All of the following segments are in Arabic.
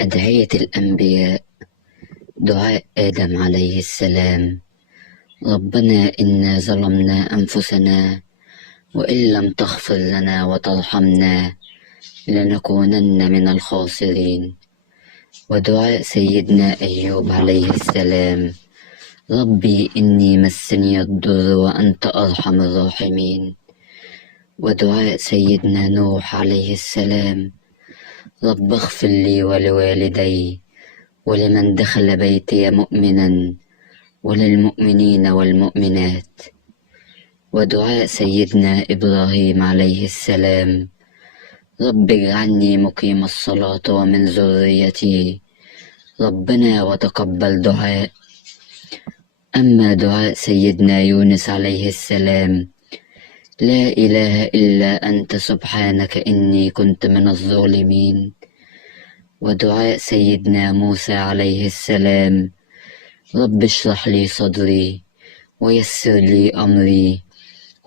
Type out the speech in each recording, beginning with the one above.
أدعية الأنبياء. دعاء آدم عليه السلام: ربنا إنا ظلمنا أنفسنا وإن لم تغفر لنا وترحمنا لنكونن من الخاسرين. ودعاء سيدنا أيوب عليه السلام: ربي إني مسني الضر وأنت أرحم الراحمين. ودعاء سيدنا نوح عليه السلام: رب اغفر لي ولوالدي ولمن دخل بيتي مؤمنا وللمؤمنين والمؤمنات. ودعاء سيدنا إبراهيم عليه السلام: رب اجعلني مقيم الصلاة ومن ذريتي ربنا وتقبل دعاء. أما دعاء سيدنا يونس عليه السلام: لا إله إلا أنت سبحانك إني كنت من الظالمين. ودعاء سيدنا موسى عليه السلام: رب اشرح لي صدري ويسر لي أمري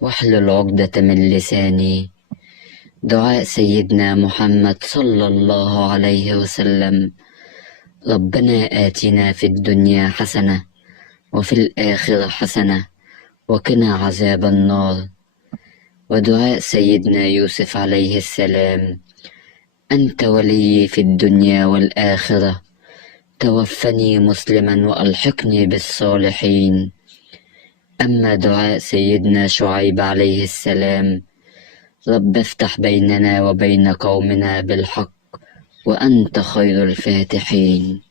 واحلل عقدة من لساني. دعاء سيدنا محمد صلى الله عليه وسلم: ربنا آتنا في الدنيا حسنة وفي الآخرة حسنة وقنا عذاب النار. ودعاء سيدنا يوسف عليه السلام: أنت ولي في الدنيا والآخرة توفني مسلما وألحقني بالصالحين. أما دعاء سيدنا شعيب عليه السلام: رب افتح بيننا وبين قومنا بالحق وأنت خير الفاتحين.